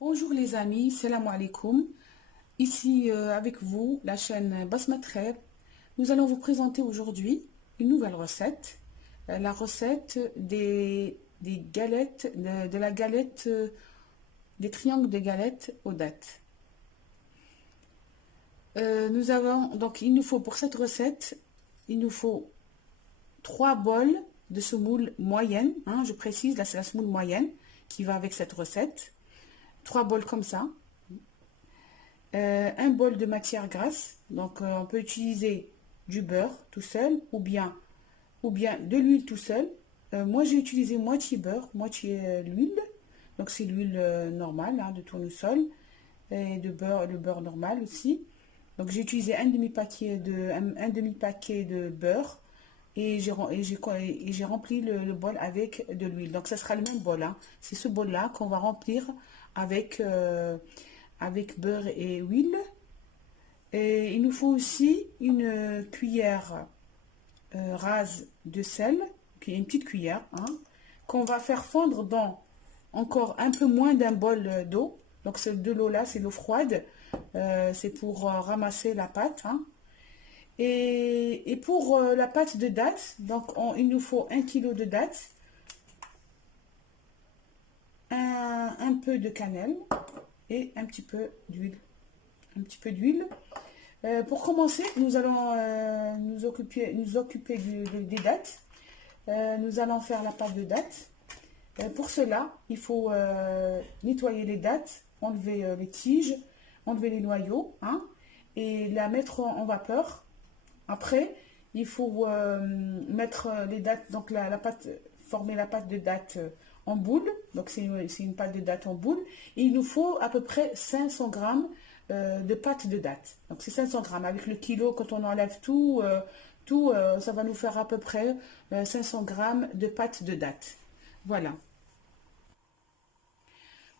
Bonjour les amis, salam alaikum. Ici avec vous, la chaîne Basmat Khair. Nous allons vous présenter aujourd'hui une nouvelle recette. La recette des galettes, de la galette, des triangles de galettes aux dattes. Il nous faut pour cette recette, il nous faut 3 bols de semoule moyenne. Je précise, là c'est la semoule moyenne qui va avec cette recette. 3 bols comme ça. Un bol de matière grasse. Donc on peut utiliser du beurre tout seul ou bien de l'huile tout seul. Moi j'ai utilisé moitié beurre, moitié l'huile. Donc c'est l'huile normale de tournesol et de beurre, le beurre normal aussi. Donc j'ai utilisé un demi-paquet de beurre et j'ai rempli le bol avec de l'huile. Donc ça sera le même bol. C'est ce bol là qu'on va remplir avec beurre et huile. Et il nous faut aussi une cuillère rase de sel, qui est une petite cuillère, qu'on va faire fondre dans encore un peu moins d'un bol d'eau. Donc de l'eau là, c'est l'eau froide, c'est pour ramasser la pâte. Et pour la pâte de dattes, donc il nous faut 1 kg de dattes, un peu de cannelle et un petit peu d'huile. Pour commencer, nous allons nous occuper des dattes. Nous allons faire la pâte de dattes. Pour cela, il faut nettoyer les dattes, enlever les tiges, enlever les noyaux, et la mettre en vapeur. Après, il faut mettre les dattes, donc former la pâte de dattes en boule. Donc c'est une pâte de dattes en boule. Et il nous faut à peu près 500 grammes de pâte de dattes. Donc c'est 500 grammes. Avec le kilo, quand on enlève tout, ça va nous faire à peu près 500 grammes de pâte de dattes. Voilà.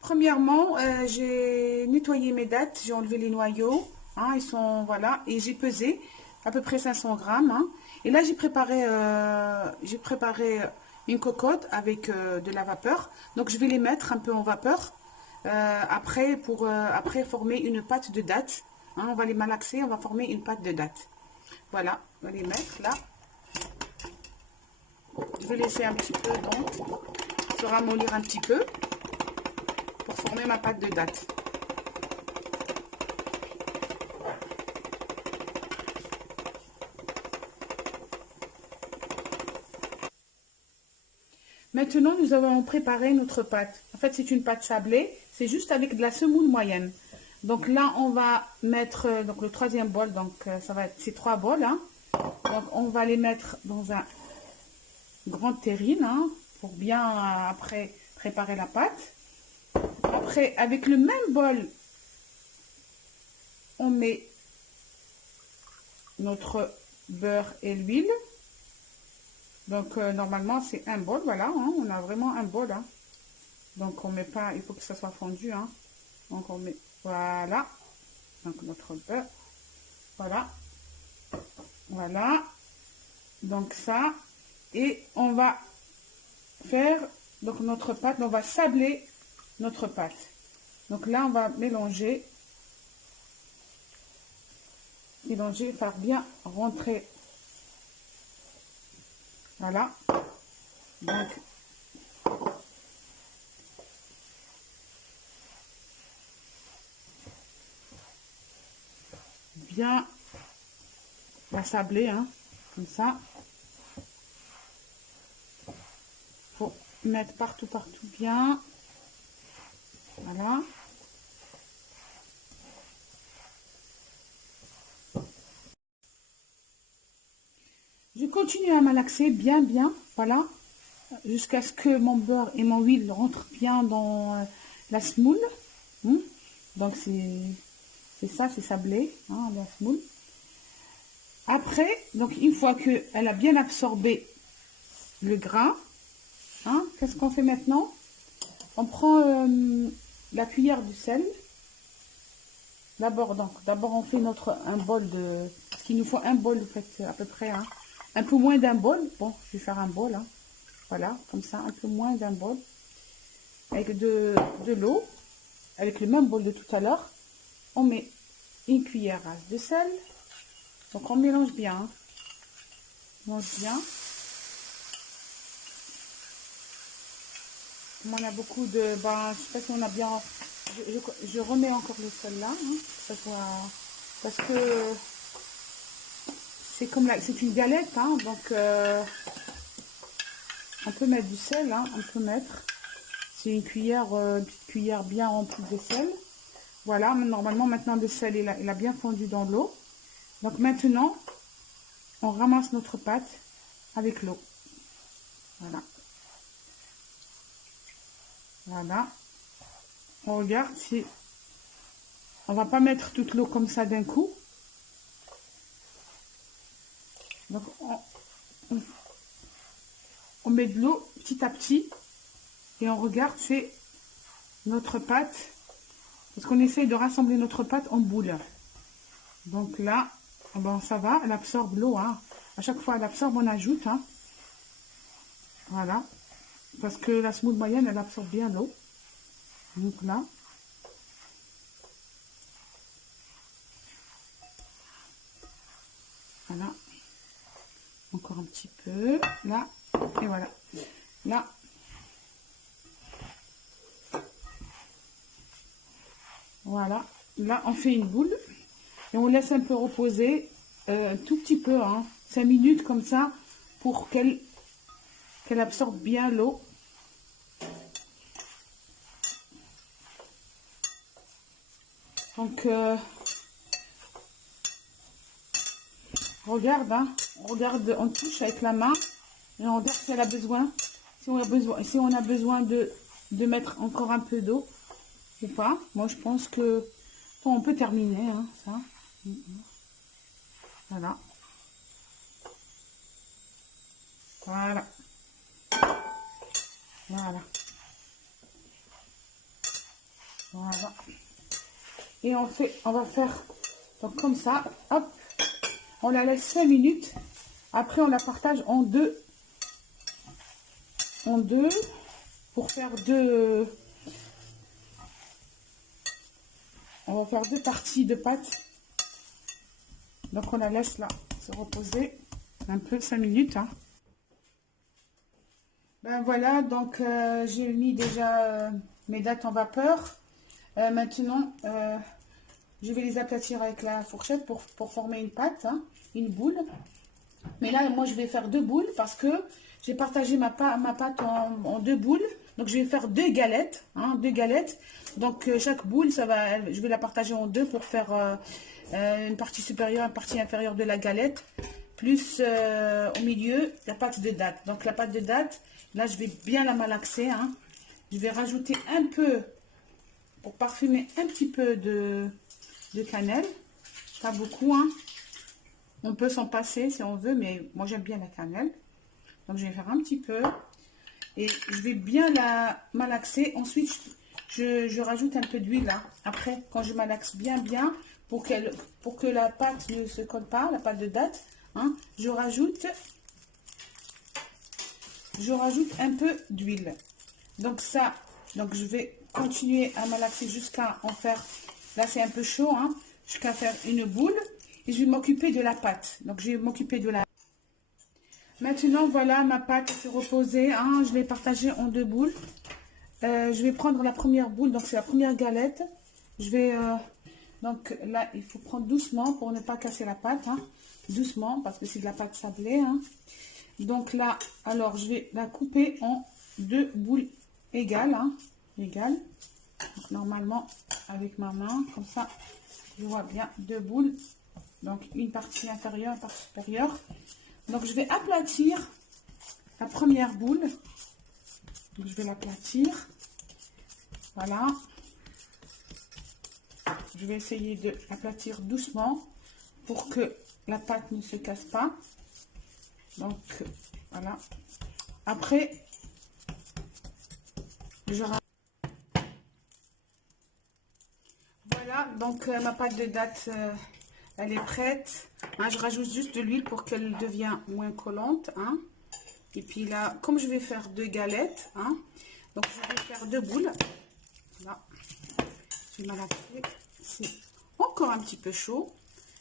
Premièrement, j'ai nettoyé mes dattes, j'ai enlevé les noyaux. Ils sont, voilà, et j'ai pesé à peu près 500 grammes. Et là, j'ai préparé une cocotte avec de la vapeur. Donc, je vais les mettre un peu en vapeur. Après former une pâte de dattes. On va les malaxer, on va former une pâte de dattes. Voilà, on va les mettre là. Je vais laisser un petit peu donc se ramollir un petit peu pour former ma pâte de dattes. Maintenant, nous allons préparer notre pâte. En fait, c'est une pâte sablée. C'est juste avec de la semoule moyenne. Donc là, on va mettre donc le troisième bol. Donc ça va être ces 3 bols. Donc on va les mettre dans un grand terrine pour bien après préparer la pâte. Après, avec le même bol, on met notre beurre et l'huile. Donc normalement c'est un bol, voilà, on a vraiment un bol. Donc on met pas, il faut que ça soit fondu. Donc on met, voilà, donc notre beurre, voilà, donc ça, et on va faire donc notre pâte, on va sabler notre pâte. Donc là on va mélanger, faire bien rentrer. Voilà, donc bien la sabler, comme ça. Faut mettre partout bien. Voilà. Je continue à malaxer bien, voilà, jusqu'à ce que mon beurre et mon huile rentrent bien dans la semoule. Donc c'est ça, c'est sablé, la semoule. Après, donc une fois qu'elle a bien absorbé le gras, qu'est-ce qu'on fait maintenant? On prend la cuillère de sel. D'abord on fait un bol de, parce qu'il nous faut un bol en fait à peu près, un peu moins d'un bol. Bon, je vais faire un bol, voilà, comme ça, un peu moins d'un bol, avec de l'eau, avec le même bol de tout à l'heure, on met une cuillère rase de sel. Donc on mélange bien. Hein. On mélange bien. Comme on a beaucoup de... Ben, je sais pas si on a bien... Je remets encore le sel là. Hein, ça soit, parce que c'est comme là, c'est une galette. Hein, donc on peut mettre du sel. Hein, on peut mettre... C'est une petite cuillère bien remplie de sel. Voilà, normalement maintenant le sel il a bien fondu dans l'eau. Donc maintenant, on ramasse notre pâte avec l'eau. Voilà. Voilà. On regarde si... On va pas mettre toute l'eau comme ça d'un coup. Donc on met de l'eau petit à petit. Et on regarde, c'est notre pâte. Parce qu'on essaye de rassembler notre pâte en boule. Donc là, bon, ça va, elle absorbe l'eau. Hein. À chaque fois, elle absorbe, on ajoute. Hein. Voilà. Parce que la semoule moyenne, elle absorbe bien l'eau. Donc là. Voilà. Encore un petit peu. Là. Et voilà. Là. Voilà. Là, on fait une boule. Et on laisse un peu reposer. Tout petit peu. Hein, 5 minutes comme ça. Pour qu'elle absorbe bien l'eau. Donc, regarde, hein, on touche avec la main et on regarde si elle a besoin, si on a besoin de mettre encore un peu d'eau ou pas. Moi, je pense que bon, on peut terminer, hein, ça. Voilà. Voilà. Voilà. Voilà. Et on va faire donc comme ça, hop, on la laisse 5 minutes. Après, on la partage en deux pour faire deux. On va faire 2 parties de pâte. Donc, on la laisse là se reposer un peu 5 minutes. Hein. Ben voilà, donc j'ai mis déjà mes dattes en vapeur. Maintenant, je vais les aplatir avec la fourchette pour former une pâte, hein, une boule. Mais là, moi, je vais faire 2 boules parce que j'ai partagé ma pâte en 2 boules. Donc, je vais faire 2 galettes. Hein, 2 galettes. Donc, chaque boule, je vais la partager en 2 pour faire une partie supérieure, une partie inférieure de la galette. Plus au milieu, la pâte de date. Donc, la pâte de date, là, je vais bien la malaxer. Hein. Je vais rajouter un peu, pour parfumer, un petit peu de cannelle. Pas beaucoup, hein. On peut s'en passer si on veut, mais moi j'aime bien la cannelle. Donc je vais faire un petit peu. Et je vais bien la malaxer. Ensuite, je rajoute un peu d'huile là. Après, quand je malaxe bien, pour que la pâte ne se colle pas, la pâte de date, hein, je rajoute un peu d'huile. Donc ça, donc je vais continuer à malaxer jusqu'à en faire, là c'est un peu chaud, hein, jusqu'à faire une boule. Et je vais m'occuper de la pâte. Donc, je vais m'occuper de la... Maintenant, voilà, ma pâte s'est reposée. Hein, je l'ai partagée en 2 boules. Je vais prendre la première boule. Donc, c'est la première galette. Je vais... donc, là, il faut prendre doucement pour ne pas casser la pâte. Hein, doucement, parce que c'est de la pâte sablée. Hein. Donc, là, alors, je vais la couper en 2 boules égales. Hein, égales. Donc, normalement, avec ma main, comme ça, je vois bien 2 boules. Donc, une partie inférieure, une partie supérieure. Donc, je vais aplatir la première boule. Donc, je vais l'aplatir. Voilà. Je vais essayer de l'aplatir doucement pour que la pâte ne se casse pas. Donc, voilà. Après, voilà. Donc, ma pâte de date... elle est prête. Hein, je rajoute juste de l'huile pour qu'elle devienne moins collante. Hein. Et puis là, comme je vais faire 2 galettes, hein, donc je vais faire 2 boules. Voilà. c'est mal appris. C'est encore un petit peu chaud.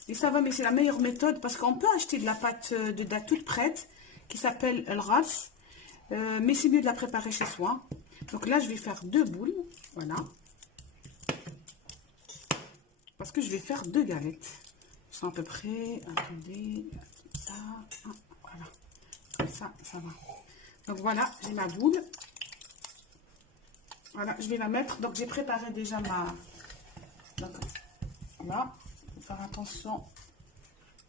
Et ça va, mais c'est la meilleure méthode parce qu'on peut acheter de la pâte de date toute prête qui s'appelle El Ras. Mais c'est mieux de la préparer chez soi. Donc là, je vais faire 2 boules. Voilà. Parce que je vais faire 2 galettes. Ils sont à peu près... Attendez. Ça. Voilà. Comme ça, ça va. Donc voilà, j'ai ma boule. Voilà, je vais la mettre. Donc j'ai préparé déjà ma... Donc là, il faut faire attention.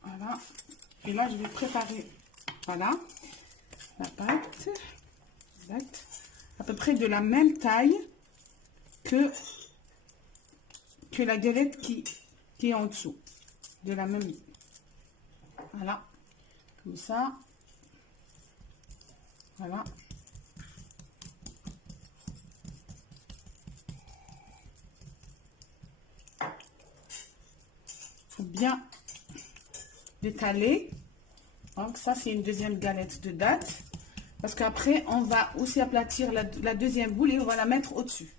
Voilà. Et là, je vais préparer... Voilà. La pâte. Exact. À peu près de la même taille que la galette qui est en dessous. De la même. Voilà. Comme ça. Voilà. Il faut bien l'étaler. Donc ça, c'est une deuxième galette de date. Parce qu'après, on va aussi aplatir la deuxième boule et on va la mettre au-dessus.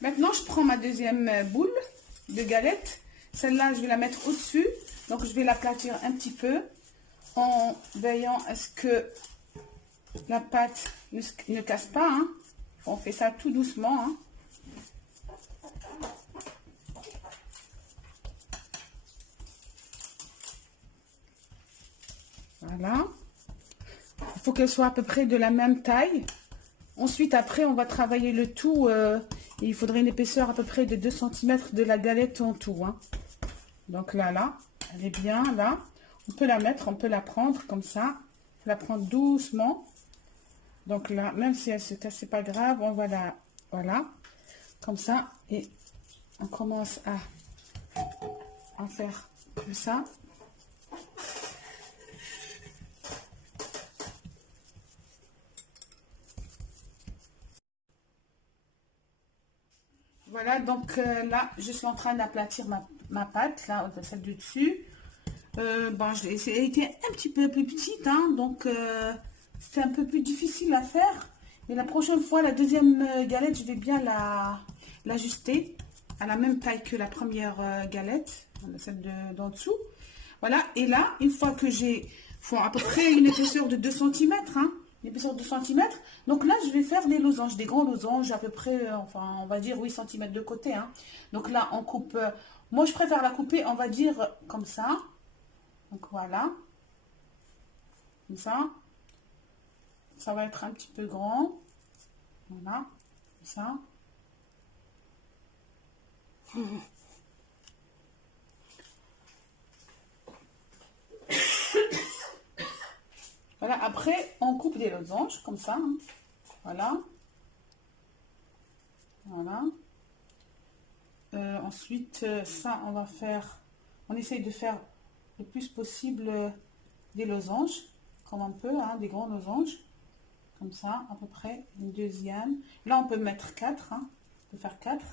Maintenant, je prends ma deuxième boule de galette. Celle-là, je vais la mettre au-dessus. Donc, je vais l'aplatir un petit peu en veillant à ce que la pâte ne casse pas. Hein. On fait ça tout doucement. Hein. Voilà. Il faut qu'elle soit à peu près de la même taille. Ensuite, après, on va travailler le tout. Il faudrait une épaisseur à peu près de 2 cm de la galette en tout. Hein. Donc là, elle est bien là. On peut la mettre, on peut la prendre comme ça. On peut la prendre doucement. Donc là, même si elle se casse, c'est pas grave. On va la... Voilà. Comme ça. Et on commence à faire comme ça. Voilà, donc là, je suis en train d'aplatir ma pâte, là, celle du dessus. Bon, elle a été un petit peu plus petite, hein, donc c'est un peu plus difficile à faire. Mais la prochaine fois, la deuxième galette, je vais bien l'ajuster à la même taille que la première galette, celle d'en dessous. Voilà, et là, une fois que faut à peu près une épaisseur de 2 cm, hein, une épaisseur de 2 cm. Donc là, je vais faire des losanges, des grands losanges, à peu près, enfin, on va dire 8 cm de côté. Hein. Donc là, on coupe, moi je préfère la couper, on va dire comme ça. Donc voilà, comme ça. Ça va être un petit peu grand. Voilà, comme ça. Voilà, après, on coupe des losanges, comme ça. Hein. Voilà. Voilà. Ensuite, ça, on va faire... On essaye de faire le plus possible des losanges, comme un peu, hein, des grands losanges. Comme ça, à peu près. Une deuxième. Là, on peut mettre 4. Hein. On peut faire 4.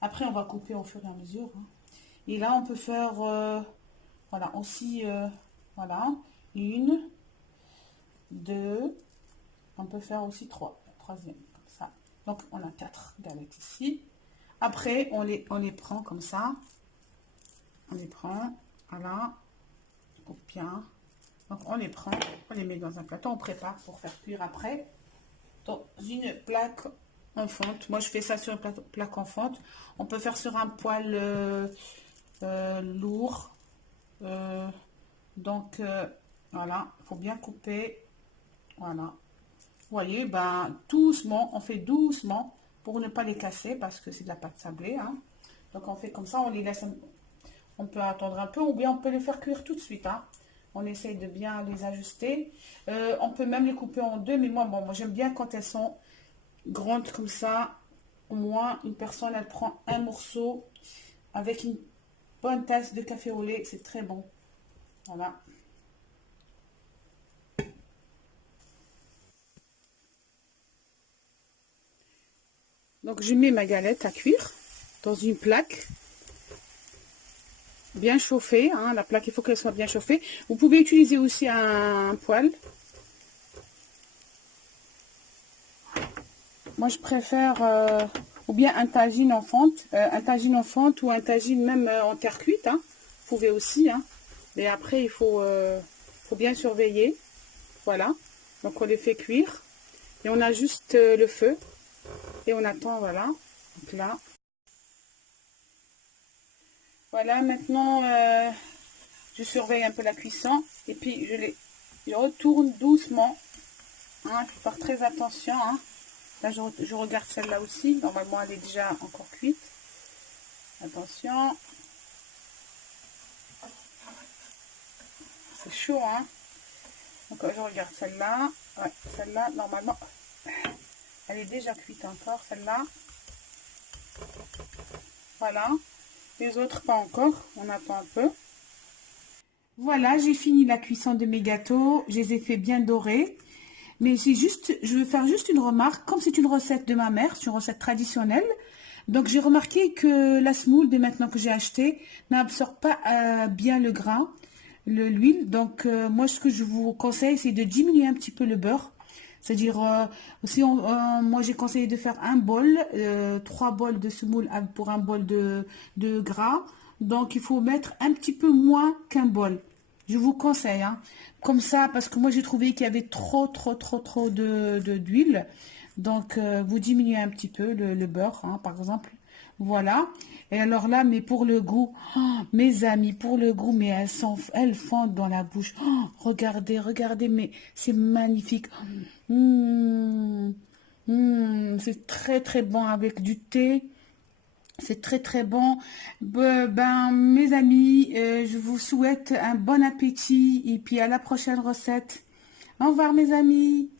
Après, on va couper au fur et à mesure. Hein. Et là, on peut faire... voilà, aussi... voilà. 1, 2, on peut faire aussi 3, la troisième, comme ça. Donc, on a 4 galettes ici. Après, on les prend comme ça. On les prend, voilà. On coupe bien. Donc, on les prend, on les met dans un plateau. On prépare pour faire cuire après dans une plaque en fonte. Moi, je fais ça sur une plaque en fonte. On peut faire sur un poêle lourd. Donc, voilà, il faut bien couper. Voilà. Vous voyez, ben, doucement, on fait doucement pour ne pas les casser parce que c'est de la pâte sablée. Hein. Donc, on fait comme ça, on les laisse, on peut attendre un peu ou bien on peut les faire cuire tout de suite. Hein. On essaye de bien les ajuster. On peut même les couper en deux, mais moi j'aime bien quand elles sont grandes comme ça. Au moins, une personne, elle prend un morceau avec une bonne tasse de café au lait. C'est très bon. Voilà. Donc, je mets ma galette à cuire dans une plaque bien chauffée. Hein. La plaque, il faut qu'elle soit bien chauffée. Vous pouvez utiliser aussi un poêle. Moi, je préfère ou bien un tagine en fonte ou un tagine même en terre cuite, hein. Vous pouvez aussi, hein. Et après, faut bien surveiller. Voilà. Donc, on les fait cuire. Et on a juste le feu. Et on attend, voilà. Donc là. Voilà, maintenant, je surveille un peu la cuisson. Et puis, je retourne doucement. Hein, il faut faire très attention. Hein. Là, je regarde celle-là aussi. Normalement, elle est déjà encore cuite. Attention. C'est chaud, hein. Donc, je regarde celle-là. Ouais, celle-là, normalement, elle est déjà cuite encore, celle-là. Voilà. Les autres, pas encore. On attend un peu. Voilà, j'ai fini la cuisson de mes gâteaux. Je les ai fait bien dorés. Mais c'est juste, je veux faire juste une remarque. Comme c'est une recette de ma mère, c'est une recette traditionnelle. Donc, j'ai remarqué que la semoule, maintenant que j'ai acheté, n'absorbe pas bien le grain, l'huile. Donc, moi, ce que je vous conseille, c'est de diminuer un petit peu le beurre. C'est-à-dire, si moi, j'ai conseillé de faire un bol, 3 bols de semoule pour un bol de gras. Donc, il faut mettre un petit peu moins qu'un bol. Je vous conseille, hein. Comme ça, parce que moi, j'ai trouvé qu'il y avait trop d'huile. Donc, vous diminuez un petit peu le beurre, hein, par exemple. Voilà. Et alors là, mais pour le goût, oh, mes amis, pour le goût, mais elles fondent dans la bouche. Oh, regardez, regardez, mais c'est magnifique. C'est très bon avec du thé. C'est très bon. Ben, mes amis, je vous souhaite un bon appétit et puis à la prochaine recette. Au revoir mes amis.